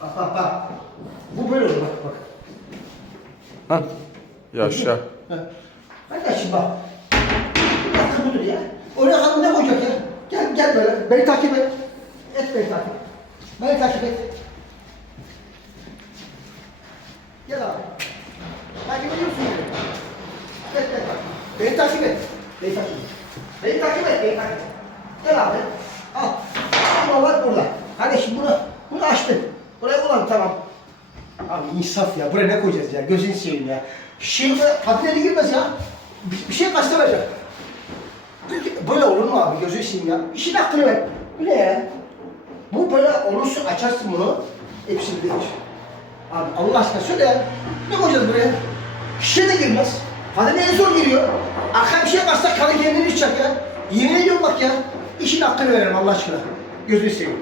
Bak bak bak. Bu böyle olur bak bak. Ha? Yaşa. Kardeşim bak. Bakın budur ya. Oraya hanım ne koyacak ya? Gel gel böyle. Beni takip et. Beni takip. Beni takip et. Gel abi. Takip ediyorsun beni. Beni takip et. Beni takip et. Beni takip et. Beni takip et. Gel abi. Al. Al bak burada. Kardeşim bunu açtın. Buraya ulan tamam. Abi insaf ya. Buraya ne koyacağız ya? Gözünü seveyim ya. Şimdi patineli girmez ya. Bir şey kaçtıracak. Böyle olur mu abi? Gözünü seveyim ya. İşin hakkını ver. Bu ne ya? Bu böyle olursa açarsın bunu. Hepsini bilir. Abi Allah aşkına söyle ya. Ne koyacağız buraya? Şişe de girmez. Patineli en zor giriyor. Arka bir şey kaçsa kanı kendini içecek ya. Yemin ediyorum bak ya. İşin hakkını verelim Allah aşkına. Gözünü seveyim.